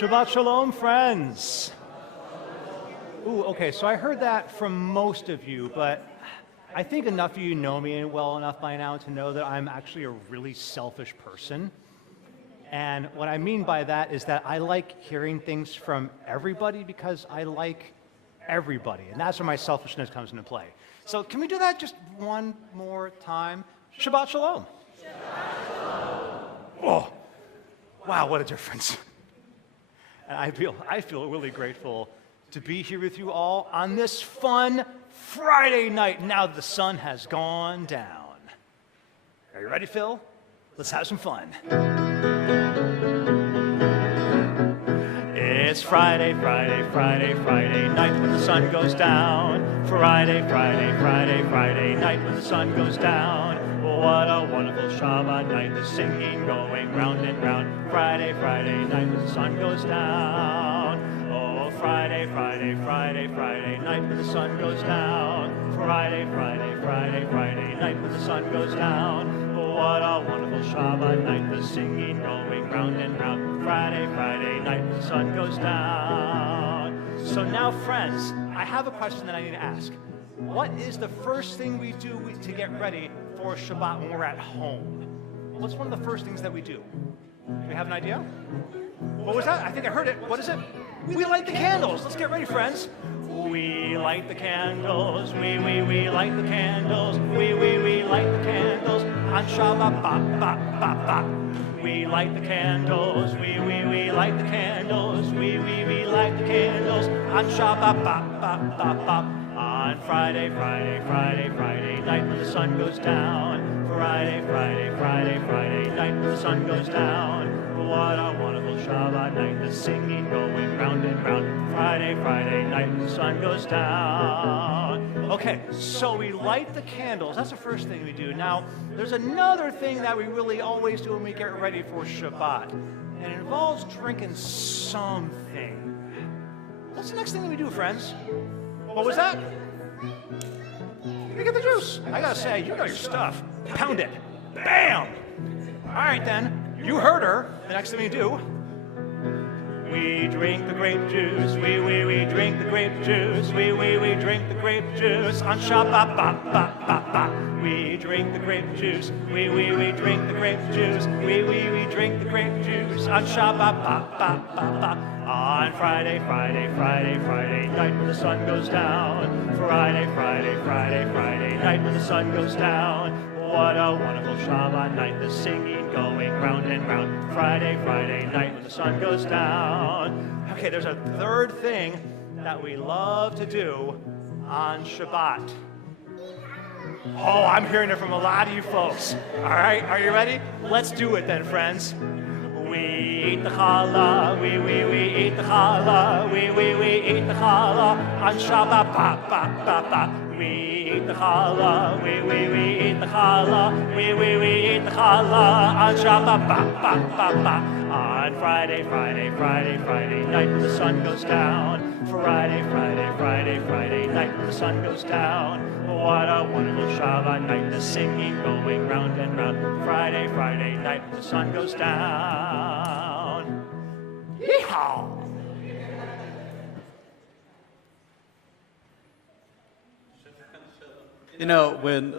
Shabbat Shalom, friends. Ooh, okay, so I heard that from most of you, but I think enough of you know me well enough by now to know that I'm actually a really selfish person. And what I mean by that is that I like hearing things from everybody because I like everybody. And that's where my selfishness comes into play. So can we do that just one more time? Shabbat Shalom. Shabbat Shalom. Oh, wow, what a difference. And I feel really grateful to be here with you all on this fun Friday night now that the sun has gone down. Are you ready, Phil? Let's have some fun. It's Friday, Friday, Friday, Friday night when the sun goes down. Friday, Friday, Friday, Friday night when the sun goes down. What a wonderful Shabbat night, the singing going round and round. Friday, Friday night when the sun goes down. Oh, Friday, Friday, Friday, Friday night when the sun goes down. Friday, Friday, Friday, Friday night when the sun goes down. What a wonderful Shabbat night, the singing going round and round. Friday, Friday night when the sun goes down. So now, friends, I have a question that I need to ask. What is the first thing we do to get ready for Shabbat when we're at home? What's one of the first things that we do? Do we have an idea? What was that? I think I heard it. What is it? We light the candles. Let's get ready, friends. We light the candles. We light the candles. We light the candles on Shabbat. Bop, bop, bop, bop. We light the candles. We light the candles. We light the candles on Shabbat. Bop, bop, bop, bop. On Friday, Friday, Friday, Friday night when the sun goes down. Friday, Friday, Friday, Friday night when the sun goes down. What a wonderful Shabbat night, the singing going round and round. Friday, Friday night when the sun goes down. Okay, so we light the candles. That's the first thing we do. Now, there's another thing that we really always do when we get ready for Shabbat. And it involves drinking something. What's the next thing that we do, friends? What was that? You get the juice. I gotta say, you know your stuff. Pound it. Bam! All right then, you heard her. The next thing we do, we drink the grape juice. We drink the grape juice. We drink the grape juice on Shabbat. Bop, bop, bop, bop. We drink the grape juice. We drink the grape juice. We drink the grape juice on Shabbat. Bop, bop, bop, bop. On Friday, Friday, Friday, Friday night when the sun goes down. Friday, Friday, Friday, Friday night when the sun goes down. What a wonderful Shabbat night, the singing going round and round. Friday, Friday night when the sun goes down. Okay, there's a third thing that we love to do on Shabbat. Oh, I'm hearing it from a lot of you folks. All right, are you ready? Let's do it then, friends. We eat the challah, we eat the challah, we eat the challah on Shabbat. Bop, bop, bop, bop. We eat the challah, we eat the challah, we eat the challah on Shabbat. Bop, bop, bop, bop. On Friday, Friday, Friday, Friday night when the sun goes down. Friday, Friday, Friday, Friday night when the sun goes down. What a wonderful Shabbat night, the singing going round and round. Friday, Friday night when the sun goes down. Yeehaw! You know, when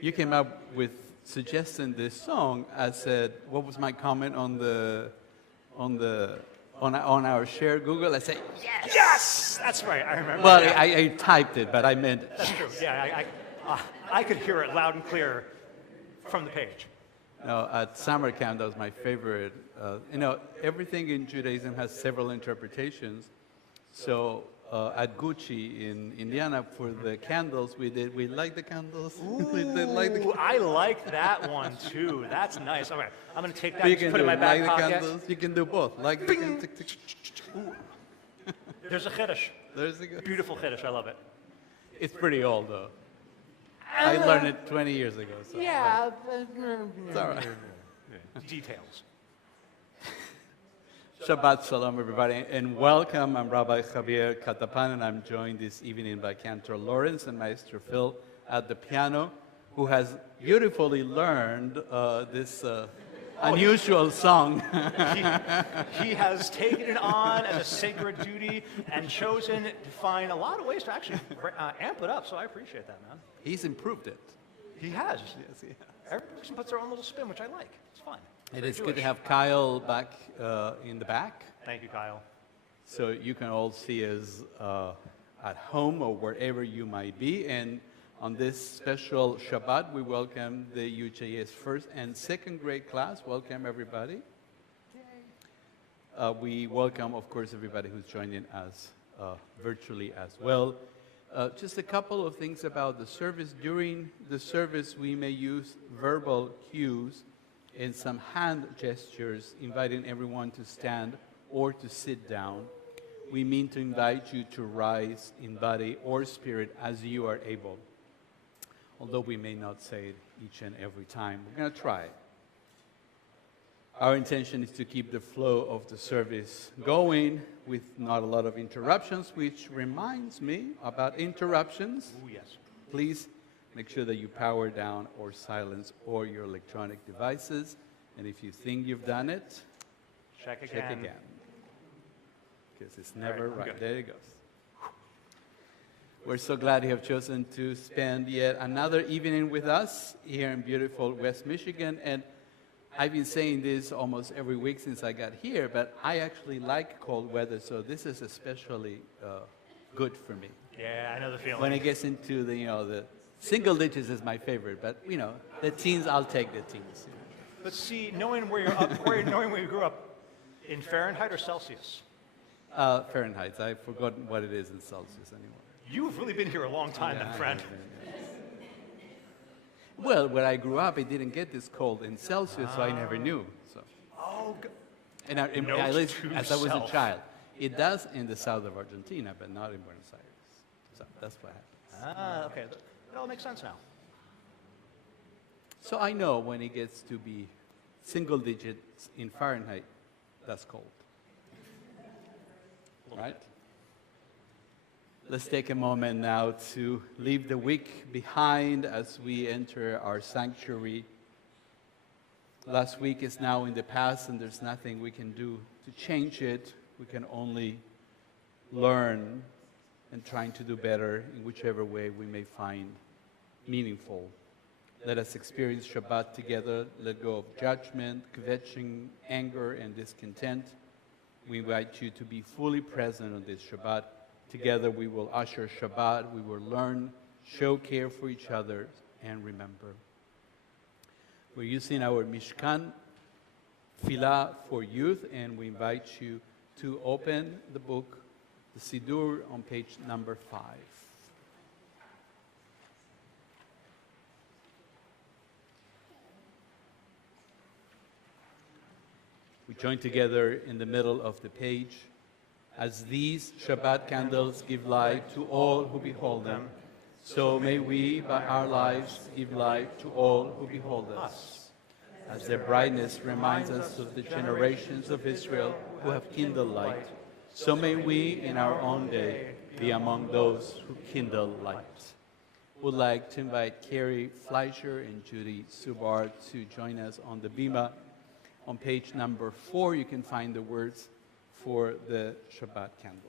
you came up with suggesting this song, I said, what was my comment on our shared Google? I said, yes! Yes! That's right, I remember. Well, that. I typed it, but I meant That's true, yeah, I could hear it loud and clear from the page. No, at summer camp, that was my favorite. You know, everything in Judaism has several interpretations. So at Gucci in Indiana for the candles, we light the candles. We did light the candles. I like that one too. That's nice. All right, I'm going to take that You and just can put it in my back light pocket. the candles. You can do both. Like the candles. There's a chiddush. There's a good. Beautiful chiddush. I love it. It's pretty old though. I learned it 20 years ago. So. Yeah. It's all right. Details. Shabbat Shalom, everybody, and welcome. I'm Rabbi Javier Catapan, and I'm joined this evening by Cantor Lawrence and Maestro Phil at the piano, who has beautifully learned this unusual song. He has taken it on as a sacred duty and chosen to find a lot of ways to actually amp it up. So I appreciate that, man. He's improved it. He has. Yes, he has. Every person puts their own little spin, which I like. It's fun. It is good to Jewish. have Kyle back in the back, Thank you, Kyle. so you can all see us at home or wherever you might be. And on this special Shabbat, we welcome the UJS first and second grade class. Welcome, everybody. We welcome, of course, everybody who's joining us virtually as well. Just a couple of things about the service. During the service, we may use verbal cues and some hand gestures, inviting everyone to stand or to sit down. We mean to invite you to rise in body or spirit as you are able, although we may not say it each and every time. We're going to try. Our intention is to keep the flow of the service going with not a lot of interruptions, which reminds me about interruptions. Ooh, yes. Please make sure that you power down or silence all your electronic devices. And if you think you've done it, Check check again. Because it's never right, right. good. There it goes. We're so glad you have chosen to spend yet another evening with us here in beautiful West Michigan. And I've been saying this almost every week since I got here, but I actually like cold weather, so this is especially good for me. Yeah, I know the feeling. When it gets into the single digits is my favorite, but the teens, I'll take the teens. But see, knowing where you're knowing where you grew up, in Fahrenheit or Celsius? Fahrenheit. I've forgotten what it is in Celsius anymore. You've really been here a long time, then, friend. Well, where I grew up, it didn't get this cold in Celsius, so I never knew. So, Oh, and Note at least to as I was a self. child, it does in the south of Argentina, but not in Buenos Aires. So that's what happens. okay. That all makes sense now. So I know when it gets to be single digits in Fahrenheit, that's cold. Right? Let's take a moment now to leave the week behind as we enter our sanctuary. Last week is now in the past, and there's nothing we can do to change it. We can only learn and trying to do better in whichever way we may find meaningful. Let us experience Shabbat together. Let go of judgment, kvetching, anger, and discontent. We invite you to be fully present on this Shabbat. Together we will usher Shabbat. We will learn, show care for each other, and remember. We're using our Mishkan Filah for youth, and we invite you to open the book, the Siddur, on page number 5. We join together in the middle of the page. As these Shabbat candles give light to all who behold them, so may we, by our lives, give light to all who behold us. As their brightness reminds us of the generations of Israel who have kindled light, so may we, in our own day, be among those who kindle light. Would like to invite Carrie Fleischer and Judy Subar to join us on the Bima. On page number 4, you can find the words for the Shabbat candles.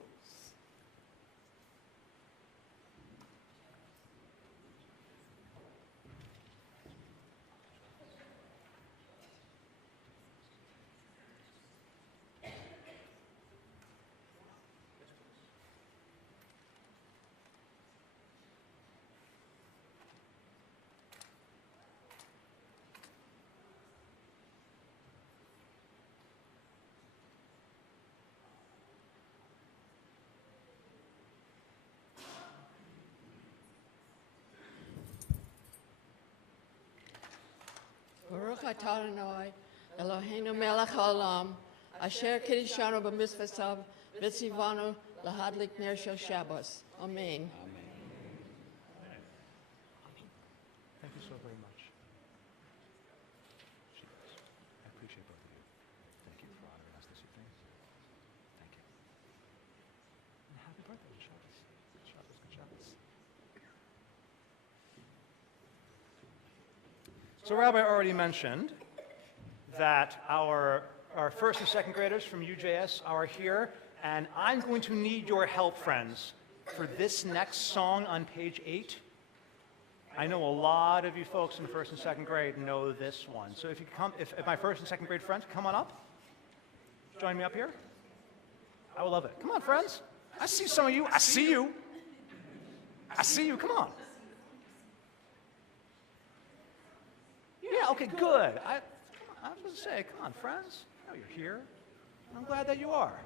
Baruch atah Adonai, Eloheinu melech haolam, asher kiddushanu b'mitzvotav, v'tzivanu lahadlik ner shel Shabbos. Amen. Thank you so very much. I appreciate both of you. Thank you for honoring us this evening. Thank you. And happy birthday, Shabbos. Good Shabbos, good Shabbos. So Rabbi already mentioned that our first and second graders from UJS are here, and I'm going to need your help, friends, for this next song on page 8. I know a lot of you folks in first and second grade know this one. So if you come, if my first and second grade friends come on up, join me up here. I would love it. Come on, friends. I see some of you. I see you. I see you. Come on. Yeah, okay, good. I was going to say, come on, friends. I know you're here. I'm glad that you are.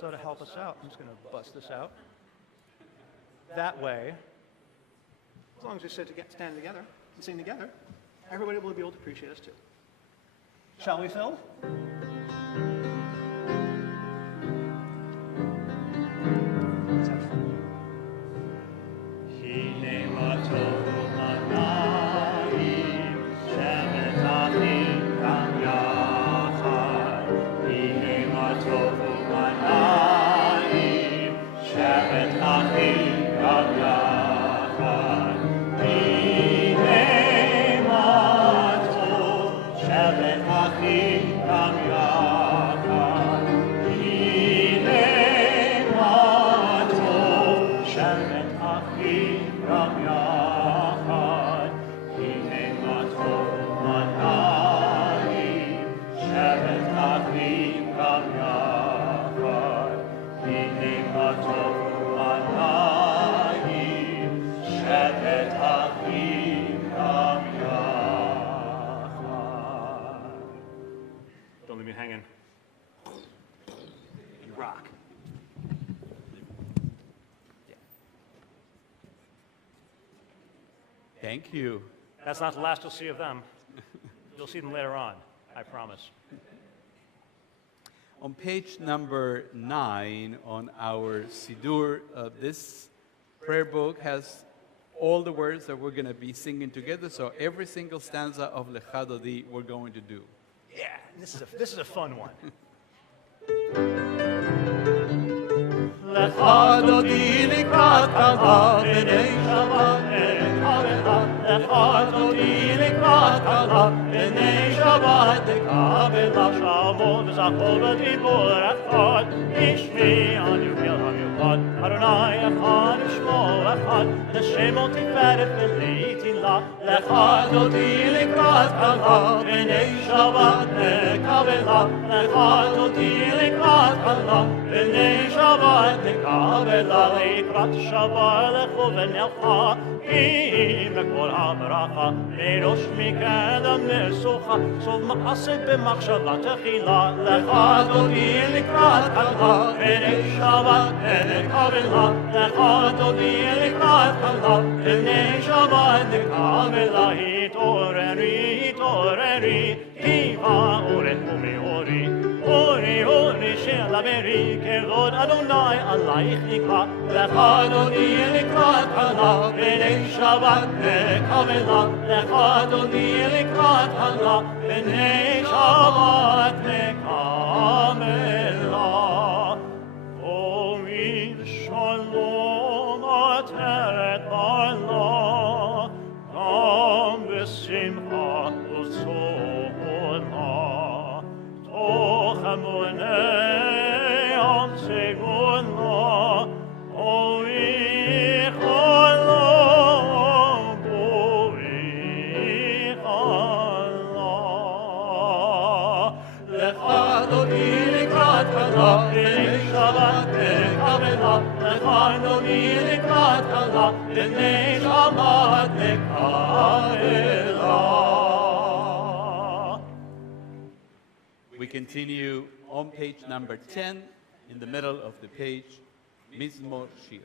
So to help us out, I'm just going to bust this out. That way, as long as we stand together and sing together, everybody will be able to appreciate us too. Shall we, Phil? Let's have fun. Don't leave me hanging. You rock. Thank you. That's not the last you'll see of them. You'll see them later on, I promise. On page number 9 on our Siddur, this prayer book has all the words that we're going to be singing together. So every single stanza of Lecha Dodi we're going to do. Yeah, this is a fun one. Lecha Dodi likrat kala b'nei Shabbat nekabela. Lecha Dodi likrat kala b'nei Shabbat nekabela. Shamot v'zachol v'dibur echad, ishmi aniukel hamiuchad, Adonai echad v'shmo echad, v'shemot tiferet v'leitin la. Lecha Dodi likrat kala b'nei Shabbat nekabela. Lecha Dodi likrat kala b'nei Shabbat nekabela. לקראת שבת לכו ונלכה, כי מקור הברכה, מראש מכאן המשוכה, סוף מעשה במחשבה תחילה. Lecha Dodi likrat kala b'nei Shabbat nekabela. Lecha Dodi likrat kala b'nei Shabbat nekabela. התעוררי, התעוררי, כי האורך ומאורי, אורי, אורי של הברי, כבוד אדוני עלייך נקרא. Lecha Dodi likrat kala b'nei Shabbat nekabela. Lecha Dodi likrat kala b'nei Shabbat nekabela. אורי שלום עטרת בעלה, גם בשמחה וצהלה, תוך המוני המצגונה, אורי חלום, אורי חלום. Lecha Dodi likrat kala b'nei Shabbat nekabela. Lecha Dodi likrat kala b'nei Shabbat nekabela. We continue on page number 10, in the middle of the page, Mizmor Shir.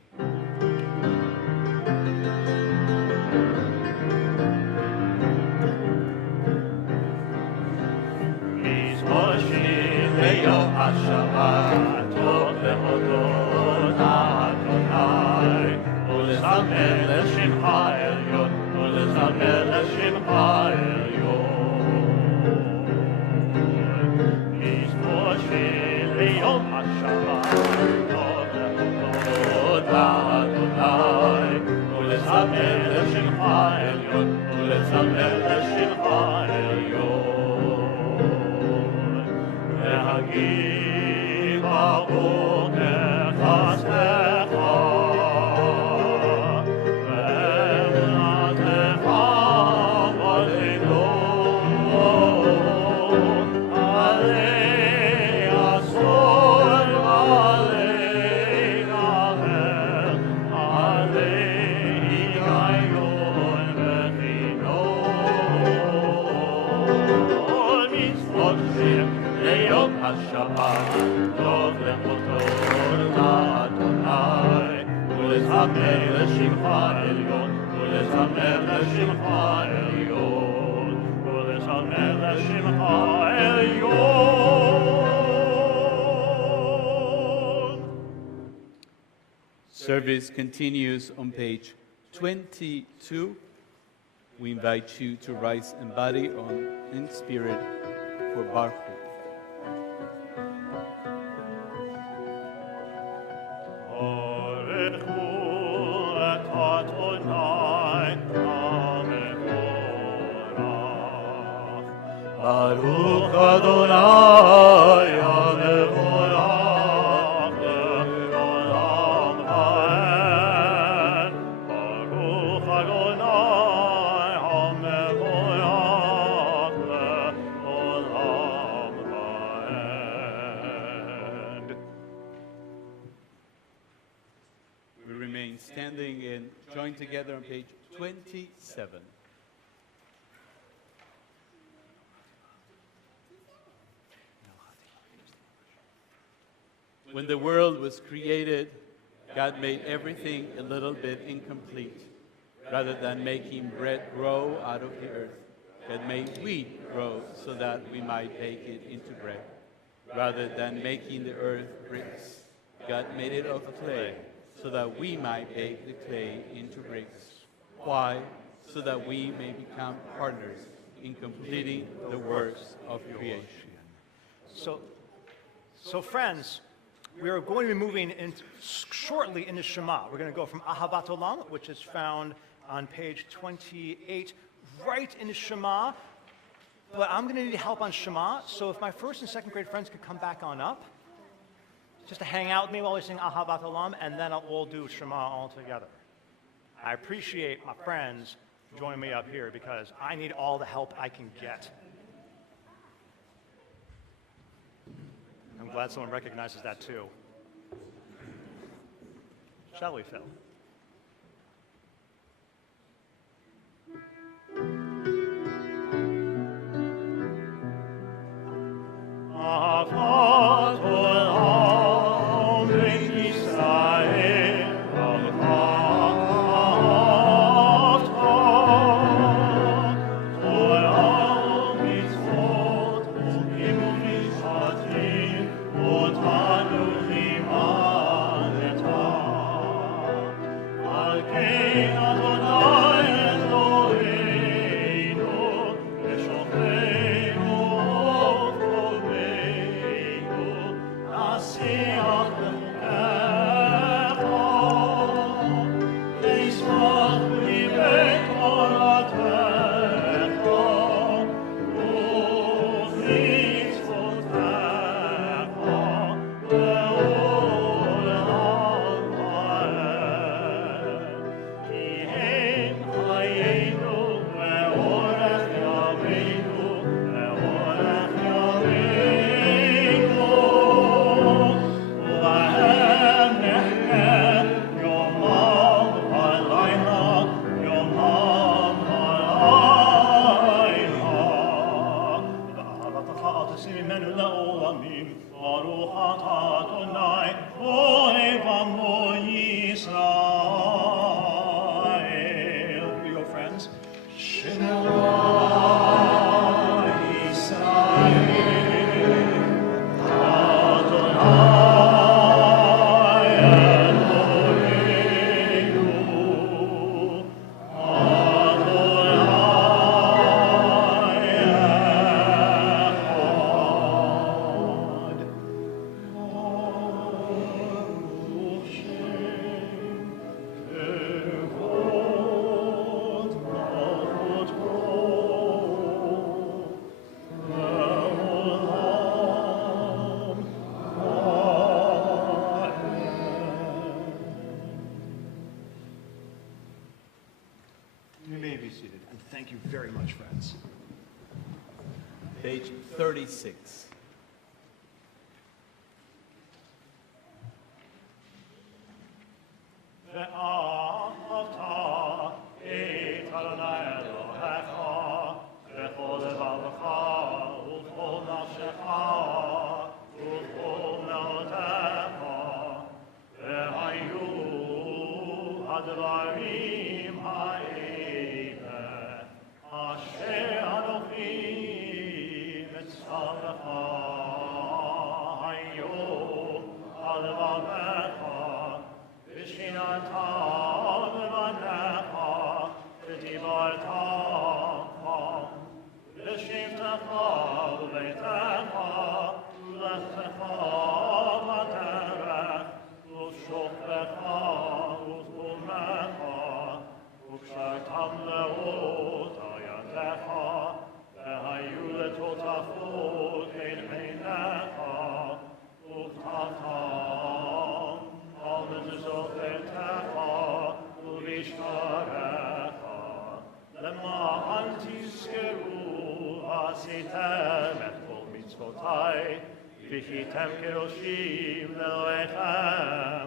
מזמור שיר ליום השבת, טוב להודות אדוני, ולזמר לשמך העליון, ולזמר לשמך העליון. מזמור שיר ליום השבת, טוב להודות אדוני, ולזמר לשמך העליון, ולזמר לשמך העליון. ליום השבת, טוב לכבודו לאדוני, ולזמר לשמך עליון, ולזמר לשמך עליון, ולזמר לשמך עליון. Service continues on page 22. We invite you to rise and body on in spirit for Baruch. Baruch Adonai HaMevorach le'olam ha'ed. Baruch Adonai HaMevorach le'olam ha'ed. We remain standing and join together on page 27. When the world was created, God made everything a little bit incomplete. Rather than making bread grow out of the earth, God made wheat grow so that we might bake it into bread. Rather than making the earth bricks, God made it of clay so that we might bake the clay into bricks. Why? So that we may become partners in completing the works of creation. So friends, we are going to be moving shortly into Shema. We're going to go from Ahavat Olam, which is found on page 28, right into Shema. But I'm going to need help on Shema, so if my first and second grade friends could come back on up, just to hang out with me while we sing Ahavat Olam, and then we'll do Shema all together. I appreciate my friends joining me up here because I need all the help I can get. I'm glad someone recognizes that too. Shall we, Phil? Ahavat olam beit Yisrael, ahavta Torah u'mitzvot u'kim u'mishatim otanu limadeta. Al kein Adonai Eloheinu v'shocheinu ufromeinu nasiach lecha v'yismach b'nivei toratecha u'mitzvotecha le'olam ha'ed. Ki hem chayenu ve'orech yameinu ve'orech yameinu u'lahem nehken yomam halayla yomam halayla v'ahavatacha al tasimenu le'olamim baruch ata Adonai ohev amo Yisrael. We go, friends. Shema Yisrael Adonai Eloheinu Adonai Echad. Baruch Shem Kevod Malchut Bo Le'olam Ha'ed. You may be seated, and thank you very much, friends. Page 36. ואהבת את אדוני אלוהיך בכל לבבך ובכל נפשך הדברים האלה אשר אנוכי מצווך היום על לבבך ושכינתך בבניך ודיברת ושבתך בביתך ולכתך בדרך ושוכבך ותקומך וקשרתם לאות על ידיך והיו לטוטפות בין עיניך וכתבתם על מזוזות ביתך ובשעריך למען תזכרו עשיתם את כל מצוותיי והייתם קדושים לאלוהיכם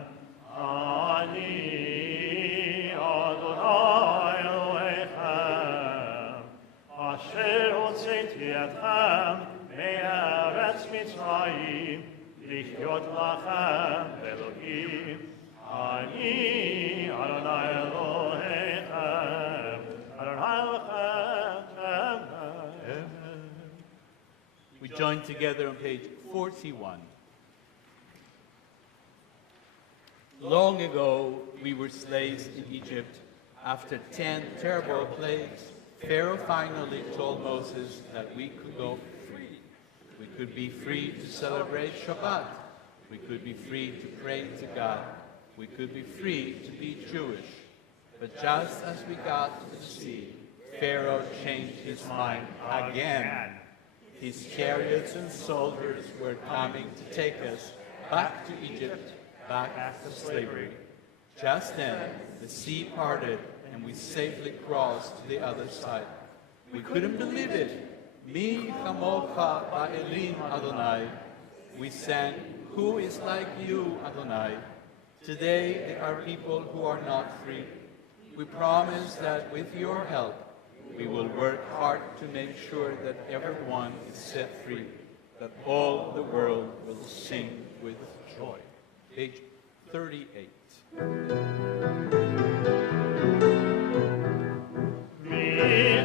אני אדוני אלוהיכם אשר הוצאתי אתכם מארץ מצרים לחיות לכם אלוהים אני אדוני אלוהיכם אדוני אלוהיכם. We join together on page 41. Long ago, we were slaves in Egypt. After 10 terrible plagues, Pharaoh finally told Moses that we could go free. We could be free to celebrate Shabbat. We could be free to pray to God. We could be free to be Jewish. But just as we got to the sea, Pharaoh changed his mind again. His chariots and soldiers were coming to take us back to Egypt, back to slavery. Just then, the sea parted and we safely crossed to the other side. We couldn't believe it. Mi chamocha ba'elim Adonai. We sang, who is like you, Adonai? Today, there are people who are not free. We promise that with your help, we will work hard to make sure that everyone is set free, that all the world will sing with joy. Page 38. Hey,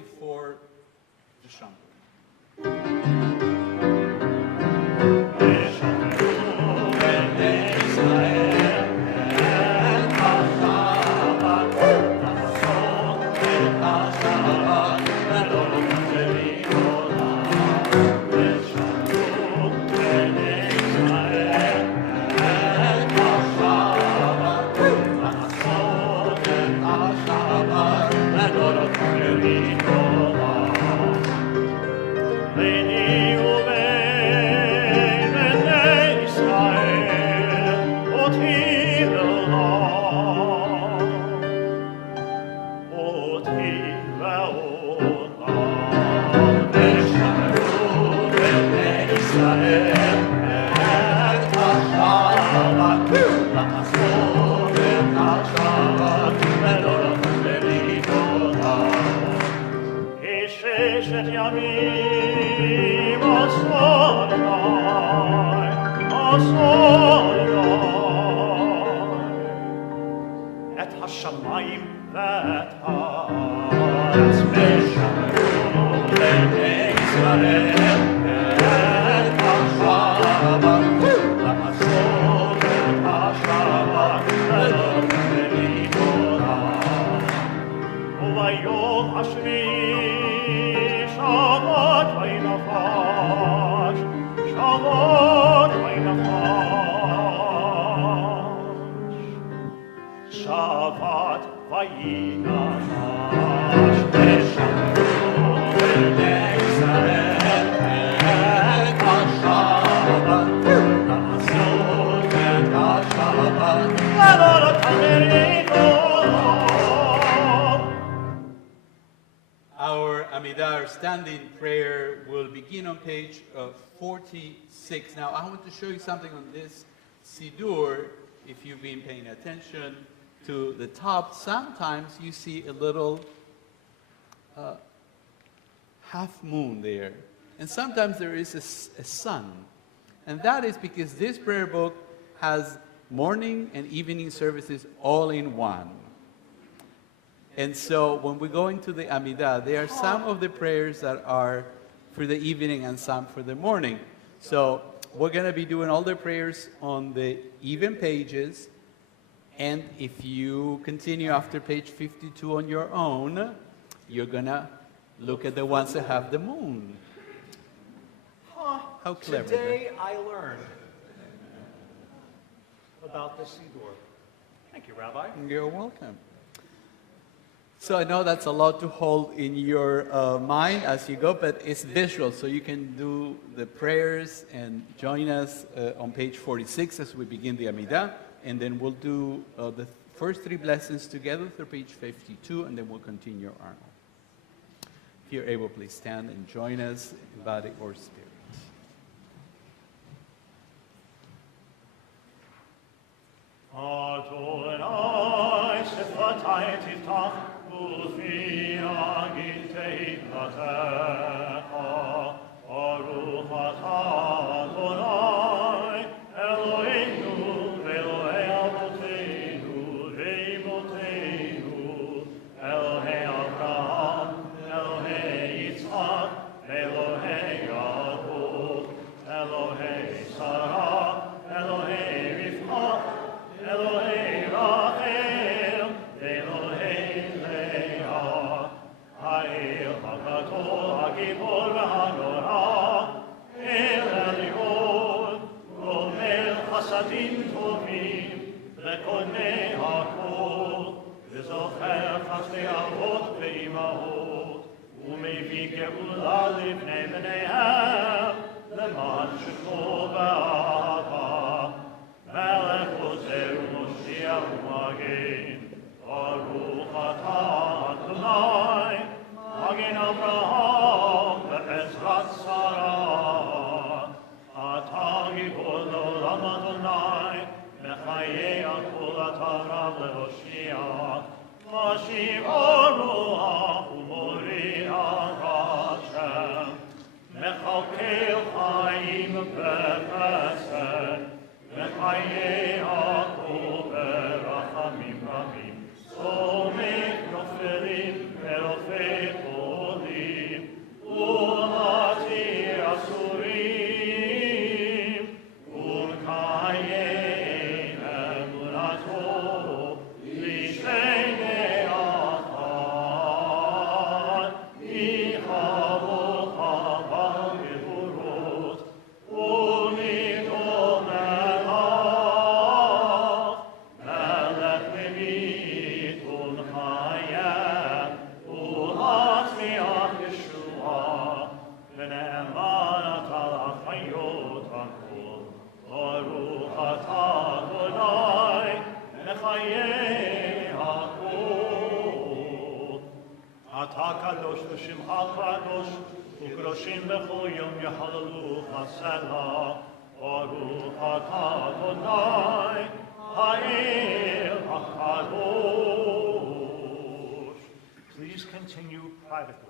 before the Shabbat. Our Amidah, standing prayer, will begin on page 46. Now, I want to show you something on this Siddur. If you've been paying attention to the top, sometimes you see a little half moon there. And sometimes there is a sun. And that is because this prayer book has morning and evening services all in one. And so when we go into the Amidah, there are some of the prayers that are for the evening and some for the morning. So we're going to be doing all the prayers on the even pages. And if you continue after page 52 on your own, you're going to look at the ones that have the moon. How clever. Today I learned about the Siddur. Thank you, Rabbi. You're welcome. So I know that's a lot to hold in your mind as you go, but it's visual, so you can do the prayers and join us on page 46 as we begin the Amidah, and then we'll do the first three blessings together through page 52, and then we'll continue on. If you're able, please stand and join us in body or spirit. Adonai, Sefatai Tiftach, Ufi Agitei Latecha, Baruch Atah Adonai, Eloheinu, Elohei Avoteinu, Ve'imoteinu, Elohei Avraham, Elohei Yitzchak, Elohei Yaakov, Elohei Sarah, Elohei Rivka, Elohei Rachel, Elohei Leah, Ha'el HaGadol, HaGibor v'Hanora, El Elyon, Gomel Chasadim Tovim, Rekonei HaKol, V'zocher Chasdei Avot ve'imahot, U'mevii Geula livnei bneihem, Leman Shemo b'Ahava, Melech Ozer Moshiach U'Magen, Baruch Atah Adonai, Magen Avraham ve'Ezrat Sarah, Atah Gibor L'olam Adonai, Mechayei Akol Atah Rav Le'Hoshiach, Mashiach Ruach U'Moriach Hashem, Mechalkel Chaim be'Chesed, Mechayei Akol be'Rachamim Rabim, Somech Noferim ve'Rofei Kol שמך הקדוש, וקדושים בכל יום יחללוך הסלע. ברוך אתה אדוני, האל הקדוש. Please continue privately.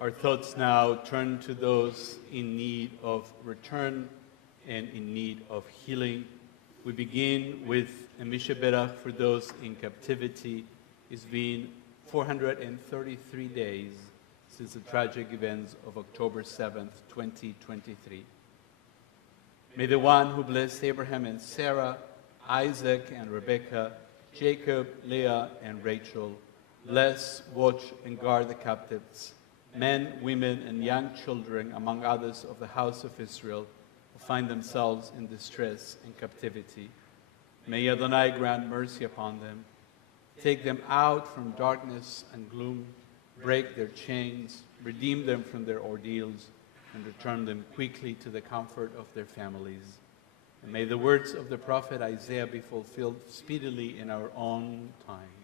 Our thoughts now turn to those in need of return and in need of healing. We begin with a Mishaberach for those in captivity. It's been 433 days since the tragic events of October 7th, 2023. May the one who blessed Abraham and Sarah, Isaac and Rebekah, Jacob, Leah and Rachel, bless, watch, and guard the captives, men, women, and young children, among others of the house of Israel, who find themselves in distress and captivity. May Adonai grant mercy upon them, take them out from darkness and gloom, break their chains, redeem them from their ordeals, and return them quickly to the comfort of their families. And may the words of the prophet Isaiah be fulfilled speedily in our own time.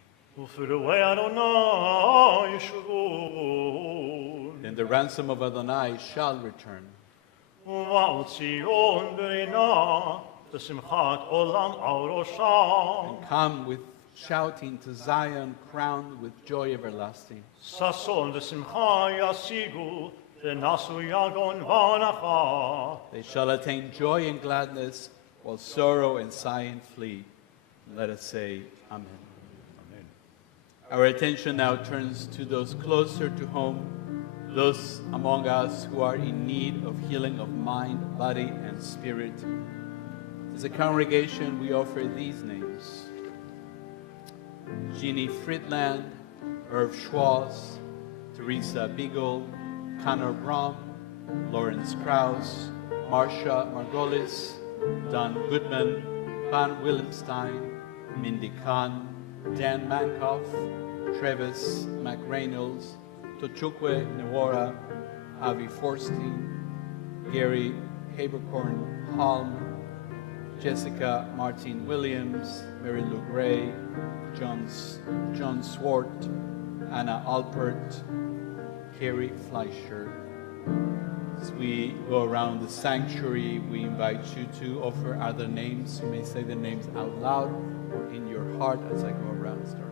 Then the ransom of Adonai shall return. And come with shouting to Zion, crowned with joy everlasting. They shall attain joy and gladness, while sorrow and sighing flee. Let us say, Amen. Our attention now turns to those closer to home, those among us who are in need of healing of mind, body, and spirit. As a congregation, we offer these names: Jeannie Friedland, Irv Schwartz, Teresa Beagle, Connor Brom, Lawrence Krause, Marcia Margolis, Don Goodman, Van Willemstein, Mindy Khan, Dan Mankoff, Travis McReynolds, Tochukwe Nwora, Avi Forstein, Gary Habercorn Halm, Jessica Martin Williams, Mary Lou Gray, John Swart, Anna Alpert, Carrie Fleischer. As we go around the sanctuary, we invite you to offer other names. You may say the names out loud or in your heart as I go around starting.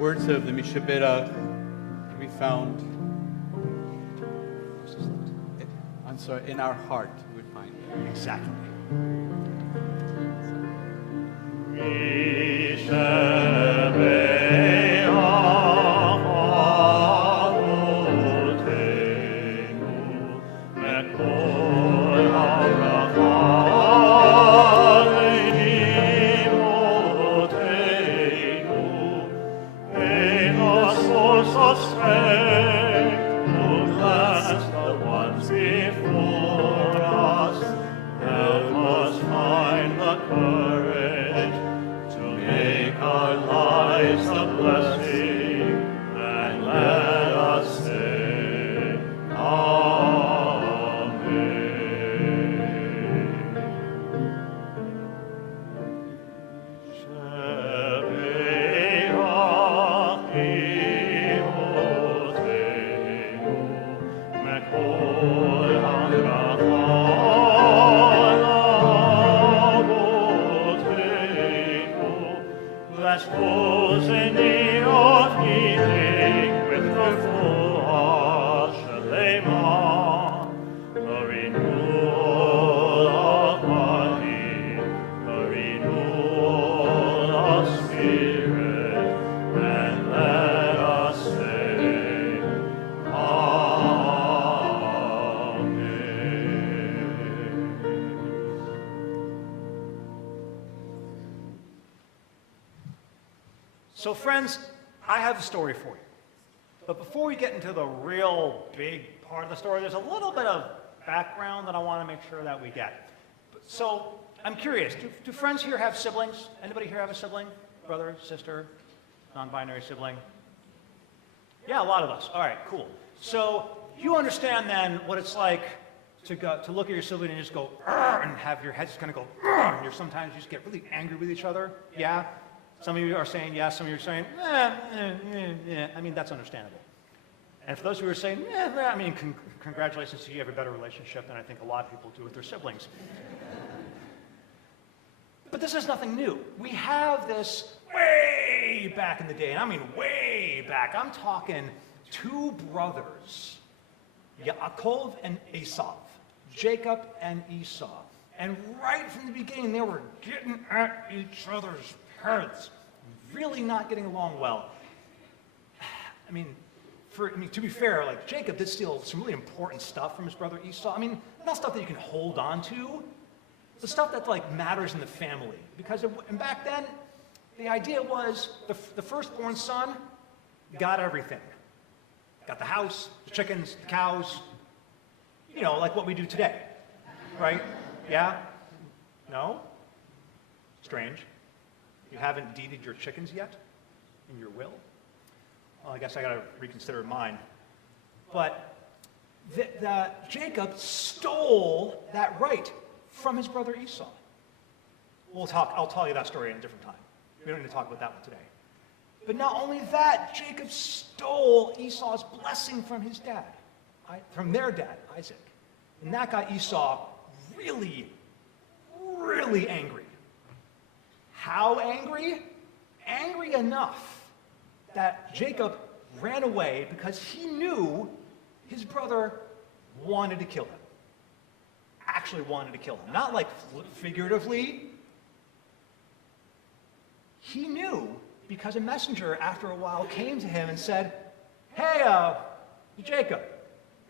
words of the Mishabera we found, I'm sorry, in our heart we find it. Exactly. So friends, I have a story for you. But before we get into the real big part of the story, there's a little bit of background that I want to make sure that we get. So I'm curious, do friends here have siblings? Anybody here have a sibling? Brother, sister, non-binary sibling? Yeah, a lot of us. All right, cool. So you understand then what it's like to look at your sibling and just go, and have your head just kind of go, and you're sometimes you just get really angry with each other. Yeah? Some of you are saying yes, some of you are saying, I mean, that's understandable. And for those who are saying, I mean, congratulations to you, you have a better relationship than I think a lot of people do with their siblings. But this is nothing new. We have this way back in the day, and I mean way back. I'm talking two brothers, Yaakov and Esau, Jacob and Esau. And right from the beginning, they were getting at each other's heads, really not getting along well. I mean, to be fair, like Jacob did steal some really important stuff from his brother Esau. I mean, not stuff that you can hold on to, the stuff that like matters in the family. Because and back then, the idea was the firstborn son got everything. Got the house, the chickens, the cows, you know, like what we do today, right? Yeah? No? Strange. You haven't deeded your chickens yet in your will? Well, I guess I got to reconsider mine. But Jacob stole that right from his brother Esau. I'll tell you that story in a different time. We don't need to talk about that one today. But not only that, Jacob stole Esau's blessing from his dad, from their dad, Isaac. And that got Esau really, really angry. How angry? Angry enough that Jacob ran away because he knew his brother wanted to kill him. Actually wanted to kill him. Not like figuratively. He knew because a messenger after a while came to him and said, hey, Jacob,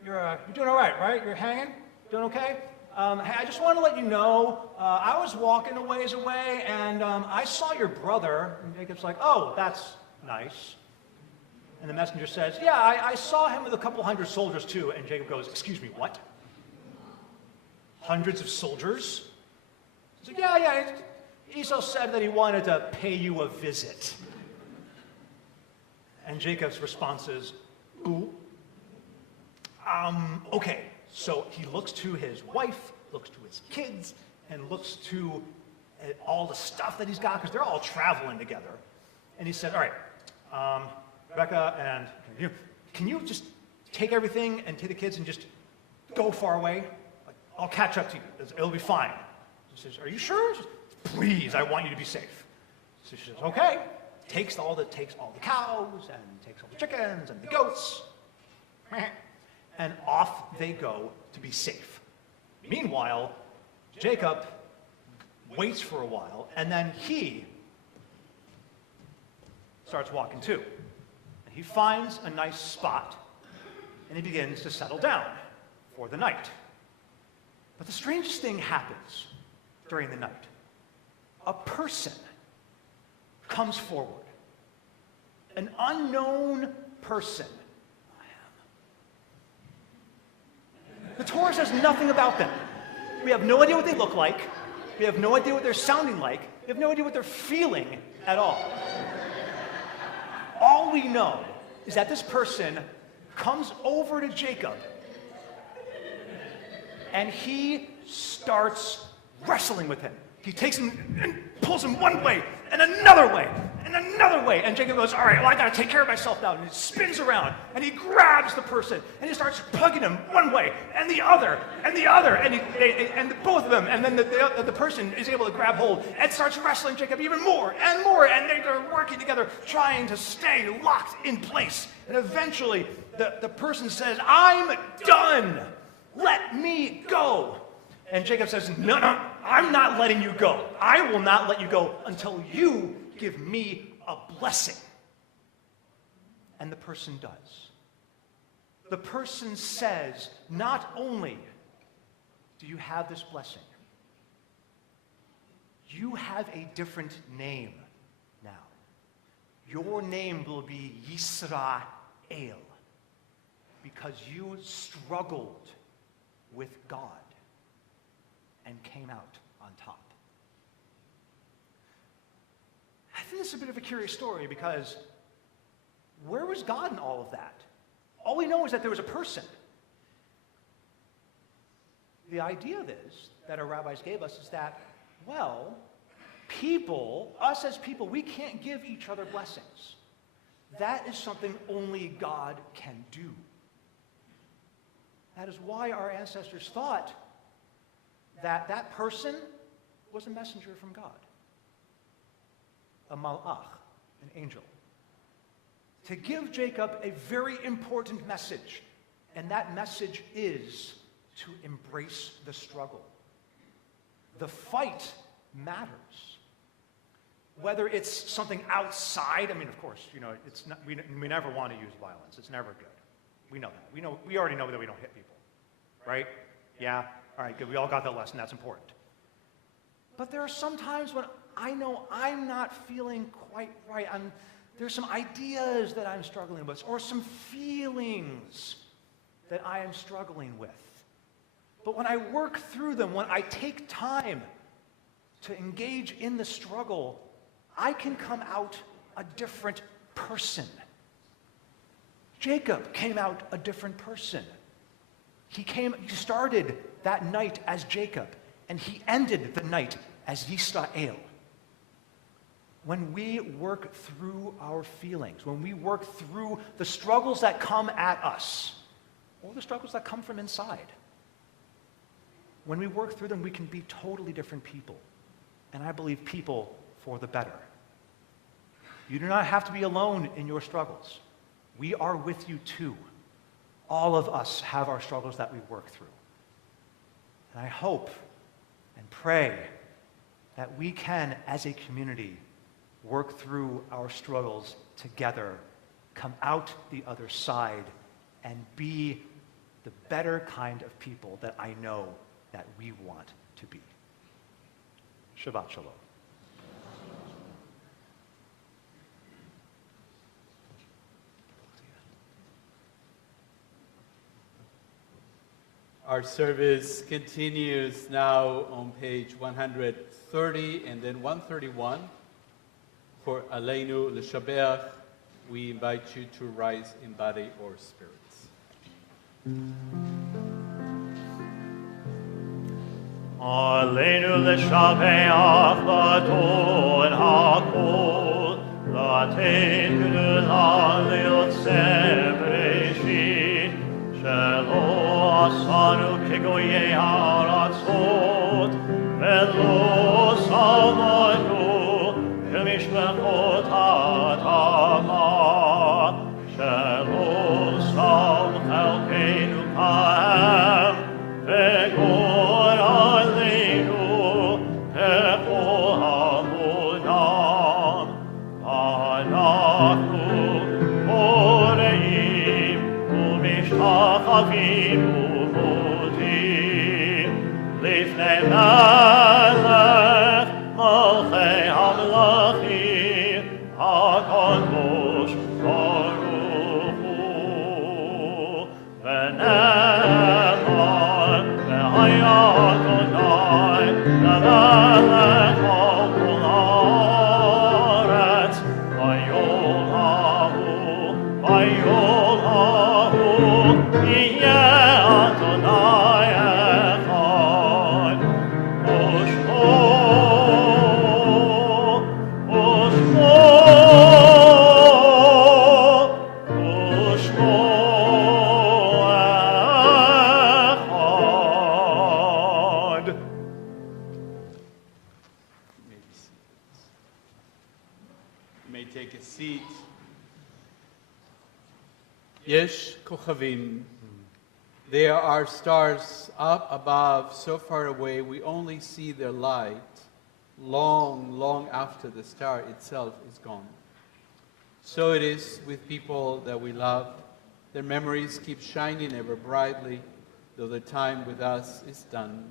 you're doing all right? You're hanging? Doing okay? Hey, I just want to let you know, I was walking a ways away, and I saw your brother. And Jacob's like, oh, that's nice. And the messenger says, yeah, I saw him with a couple hundred soldiers too. And Jacob goes, excuse me, what? Hundreds of soldiers? He's like, yeah. Esau said that he wanted to pay you a visit. And Jacob's response is, ooh. Okay. So he looks to his wife, looks to his kids, and looks to all the stuff that he's got, because they're all traveling together. And he said, all right, Rebecca, and can you just take everything and take the kids and just go far away? Like, I'll catch up to you. It'll be fine. She says, are you sure? She says, please, I want you to be safe. So she says, okay, takes all the cows and takes all the chickens and the goats, and off they go to be safe. Meanwhile, Jacob waits for a while, and then he starts walking too. And he finds a nice spot, and he begins to settle down for the night. But the strangest thing happens during the night. A person comes forward, an unknown person. The Torah says nothing about them. We have no idea what they look like. We have no idea what they're sounding like. We have no idea what they're feeling at all. All we know is that this person comes over to Jacob and he starts wrestling with him. He takes him and pulls him one way and another way and another way. And Jacob goes, all right, well, I got to take care of myself now. And he spins around and he grabs the person and he starts plugging him one way and the other and the other. And both of them. And then the person is able to grab hold and starts wrestling Jacob even more and more. And they're working together, trying to stay locked in place. And eventually the person says, I'm done. Let me go. And Jacob says, no, I'm not letting you go. I will not let you go until you give me a blessing. And the person does. The person says, not only do you have this blessing, you have a different name now. Your name will be Yisrael, because you struggled with God and came out on top. I think this is a bit of a curious story because where was God in all of that? All we know is that there was a person. The idea that our rabbis gave us is that, well, us as people, we can't give each other blessings. That is something only God can do. That is why our ancestors thought that person was a messenger from God, a malach, an angel, to give Jacob a very important message, and that message is to embrace the struggle. The fight matters. Whether it's something outside, I mean, of course, it's not, we never want to use violence. It's never good. We know that. We already know that we don't hit people, right? Yeah. All right, good. We all got that lesson. That's important. But there are some times when I know I'm not feeling quite right. There's some ideas that I'm struggling with, or some feelings that I am struggling with. But when I work through them, when I take time to engage in the struggle, I can come out a different person. Jacob came out a different person. He started that night as Jacob, and he ended the night as Yisrael. When we work through our feelings, when we work through the struggles that come at us, or the struggles that come from inside, when we work through them, we can be totally different people. And I believe people for the better. You do not have to be alone in your struggles. We are with you too. All of us have our struggles that we work through. And I hope and pray that we can, as a community, work through our struggles together, come out the other side, and be the better kind of people that I know that we want to be. Shabbat Shalom. Our service continues now on page 130 and then 131. For Aleinu L'Shabeach, we invite you to rise in body or spirits. Aleinu L'Shabeach L'Adon HaKol L'Atein G'dula L'Yotzeh Bereshit Shelo Asanu Kegoyei Haratzot Velo Samanu K'mishpachot לפני מלך מלכי המלכים הקדוש ברוך הוא ונאמר והיה אדוני למלך על כל הארץ ביום ההוא יהיה אדוני אחד ושמו אחד. You may take a seat. Yesh kochavim. There are stars up above, so far away, we only see their light long, long after the star itself is gone. So it is with people that we love. Their memories keep shining ever brightly, though the time with us is done.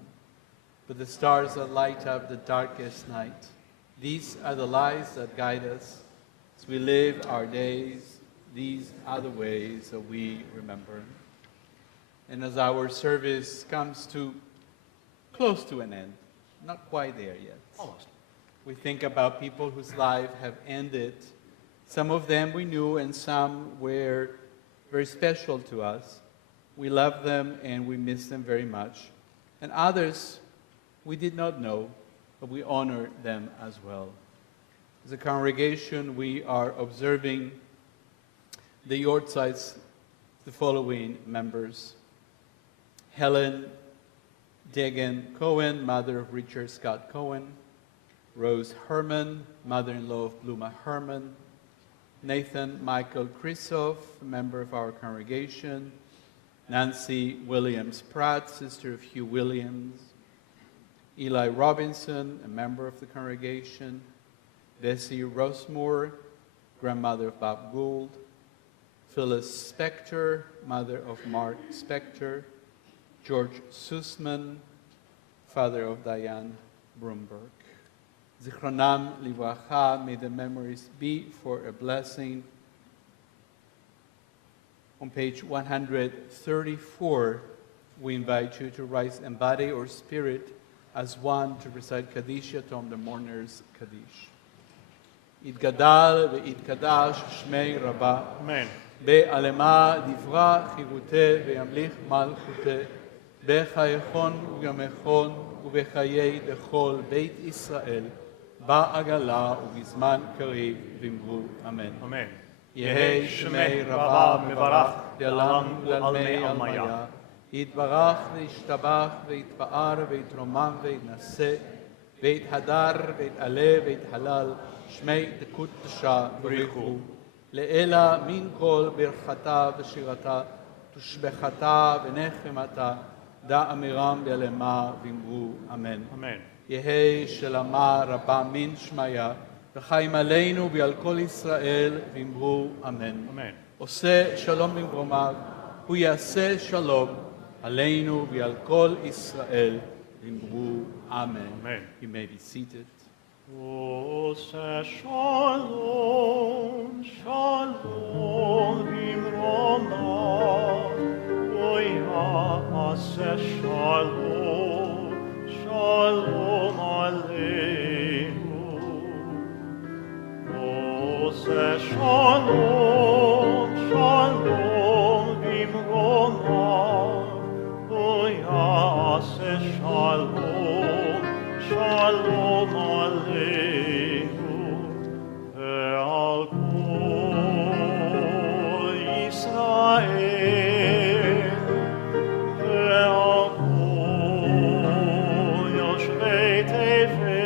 But the stars that light up the darkest night, these are the lights that guide us as we live our days. These are the ways that we remember. And as our service comes to close to an end, not quite there yet, Almost. we think about people whose lives have ended. Some of them we knew and some were very special to us. We love them and we miss them very much. And others we did not know, but we honor them as well. As a congregation, we are observing the Yortzites, the following members: Helen Dagan Cohen, mother of Richard Scott Cohen; Rose Herman, mother-in-law of Bluma Herman; Nathan Michael Krisoff, a member of our congregation; Nancy Williams Pratt, sister of Hugh Williams; Eli Robinson, a member of the congregation; Bessie Rosemore, grandmother of Bob Gould; Phyllis Spector, mother of Mark Spector; George Sussman, father of Diane Brumberg. Zichronam livracha, may the memories be for a blessing. On page 134, we invite you to rise in body or spirit as one to recite Kaddish Yatom, the mourner's Kaddish. Yitgadal ve'yitkadash shmei Rabbah. Amen. בעלמה דברה חירותה וימליך מלכותה בחייכון ובימיכון ובחיי לכל בית ישראל בעגלה ובזמן קריב ואמרו אמן. Amen. יהי שמי רבה מברך לעולם ולעלמי עלמיה יתברך וישתבח ויתפאר ויתרומם ויתנשא ויתהדר ויתעלה ויתהלל שמי דקות קדושה בריחו לאלה מן כל ברכתה ושירתה תושבחתה ונחמתה דע אמירם בעלמה ואמרו אמן. Amen. יהי שלמה רבה מן שמיה וחיים עלינו ועל כל ישראל ואמרו אמן. Amen. עושה שלום במרומיו, הוא יעשה שלום עלינו ועל כל ישראל ואמרו אמן. Amen. You may be seated. עושה שלום, שלום במרומיו, הוא יעשה שלום, שלום עלינו. עושה שלום, שלום במרומיו, הוא יעשה שלום, שלום עלינו ועל כל ישראל ועל כל יושבי תבל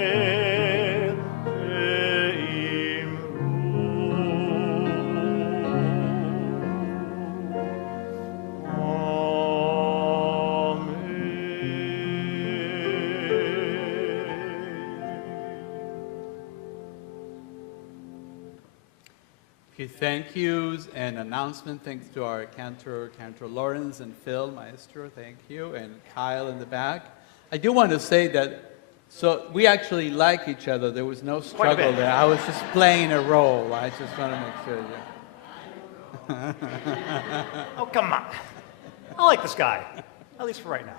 Okay, thank yous and announcement. Thanks to our cantor Lawrence and Phil, maestro, thank you, and Kyle in the back. I do want to say that, so we actually like each other. There was no Quite a struggle bit. there. I was just playing a role. I just want to make sure. Oh, come on. I like this guy, at least for right now.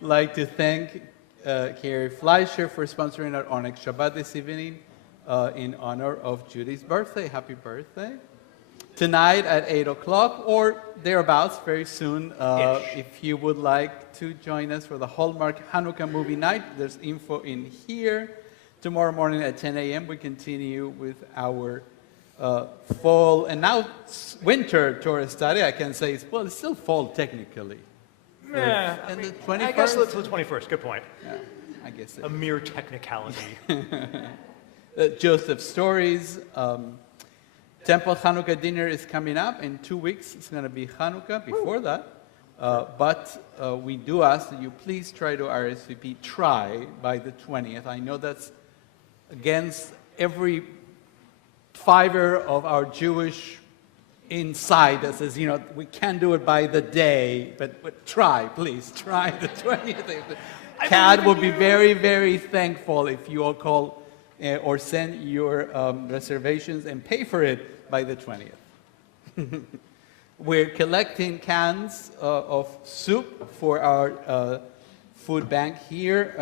Like to thank Carrie Fleischer for sponsoring our Onyx Shabbat this evening in honor of Judy's birthday. Happy birthday. Tonight at 8 o'clock or thereabouts very soon, if you would like to join us for the Hallmark Hanukkah movie night, there's info in here. Tomorrow morning at 10 a.m. we continue with our fall and now winter Torah study. I can say it's still fall technically. Yeah, And the 21st? I guess to the 21st. Good point. Yeah, I guess A mere technicality. Joseph Stories. Temple Hanukkah dinner is coming up in 2 weeks. It's going to be Hanukkah before that. But we do ask that you please try to RSVP, try by the 20th. I know that's against every fiber of our Jewish inside that says, we can't do it by the day, but try, please, try the 20th. CAD will be very, very thankful if you all call or send your reservations and pay for it by the 20th. We're collecting cans of soup for our food bank here.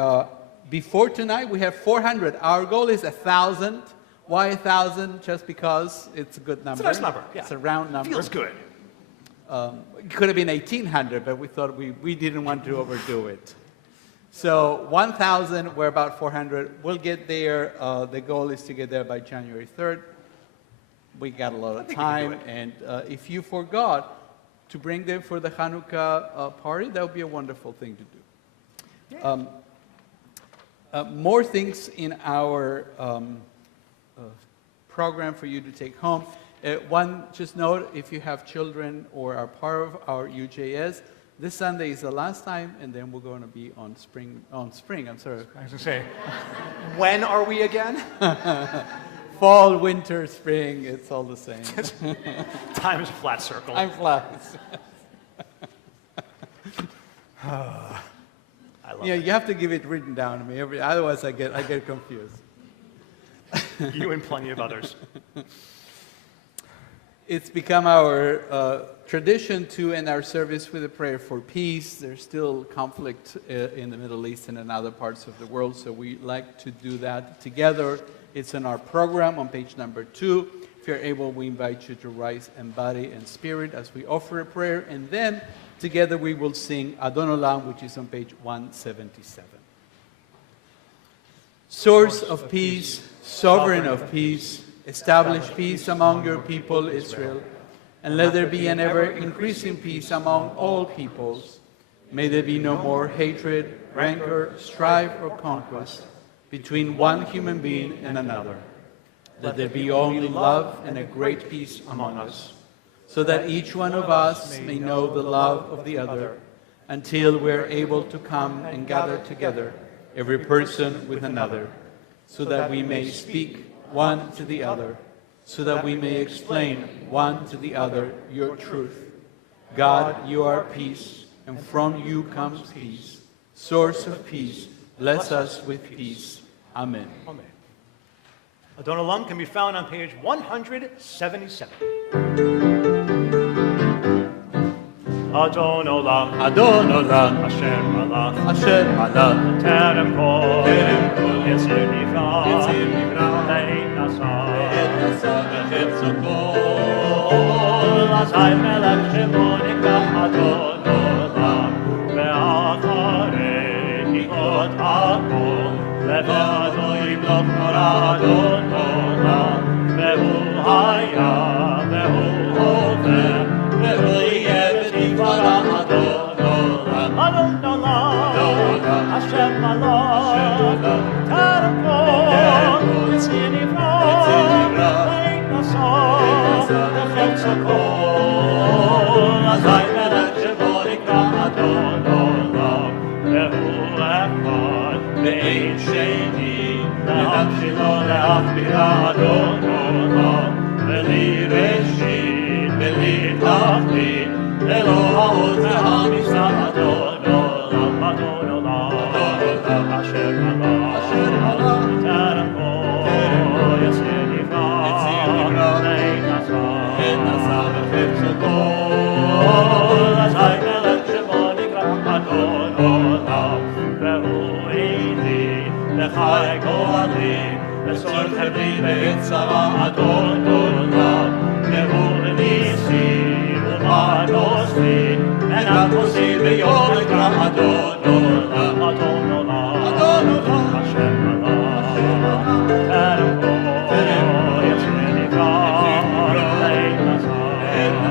Before tonight, we have 400. Our goal is 1,000. Why 1,000? Just because it's a good number. It's a nice number, yeah. It's a round number. Feels good. It could have been 1,800, but we thought we didn't want to overdo it. So 1,000, we're about 400. We'll get there. The goal is to get there by January 3rd. We got a lot of time, and if you forgot to bring them for the Hanukkah party, that would be a wonderful thing to do. Yeah. More things in our program for you to take home. One, just note, if you have children or are part of our UJS, this Sunday is the last time, and then we're going to be on spring. I'm sorry. I was going to say, when are we again? Fall, winter, spring, it's all the same. Time is a flat circle. I'm flat. I love You have to give it written down to me. Otherwise, I get confused. it. You and plenty of others. It's become our tradition to end our service with a prayer for peace. There's still conflict in the Middle East and in other parts of the world, so we like to do that together. It's in our program on page number 2. If you're able, we invite you to rise in body and spirit as we offer a prayer, and then together we will sing Adon Olam, which is on page 177. Source of peace, sovereign of peace, establish peace among your people, Israel, and let there be an ever-increasing peace among all peoples. May there be no more hatred, rancor, strife, or conquest between one human being and another. Let there be only love and a great peace among us, so that each one of us may know the love of the other, until we're able to come and gather together, every person with another, so that we may speak one to the other, so that we may explain one to the other your truth. God, you are peace, and from you comes peace. Source of peace, bless us with peace. Amen. Amen. Adon Olam can be found on page 177. Adon Olam, Adon Olam, Asher Malach, Asher Malach, Terem Kol, Yetzir Nivra, Yetzir Nivra, Le'et Nasa, Echetzo Kol, Azai Melech Shemo Nikra Adon Olam, Ve'acharei Kikot Hakol, Levado Yimloch Nora Adon Olam, Ve'hu Haya, Ve'hu Hover, Ve'hu Yeh V'tivara Adon Olam, Adon Olam, Hashem Malach, Terem Kol, Yetzir Nivra, Le'et Nasa, Echetzo Kol, Azai Melech Shemo Nikra Adon Olam, Ve'hu Echad, Ve'ein Sheni, Le'hamshilo Le'achbira Adon Olam, Ve'li Reshit, Ve'li Tachlit, Elo Ha'od Ve'hamisa Adon Olam, Adon Olam. אשר עלה, טרם כל יציר נברא, לעת נשא בחפצו כל, אזי מלך שמו נקרא אדון עולם, והוא עיני לחי גואלי, לצור חברי בעת צרה אדון עולם, והוא ניסי ומנוס לי, עינת מוסי ביום נקרא אדון עולם, אדון עולם, אדון עולם, אשר עלה, טרם כל יציר נברא, לעת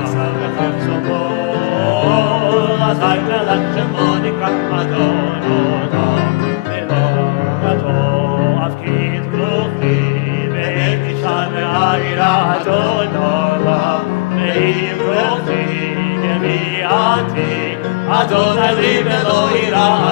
נשא בחפצו כל, אזי מלך שמו נקרא אדון עולם, ואומרתו אבקיד כלוכי, ואת אישה ועירה אדון עולם, ואם רוחי גמיעתי, אדוני לי ולא יראה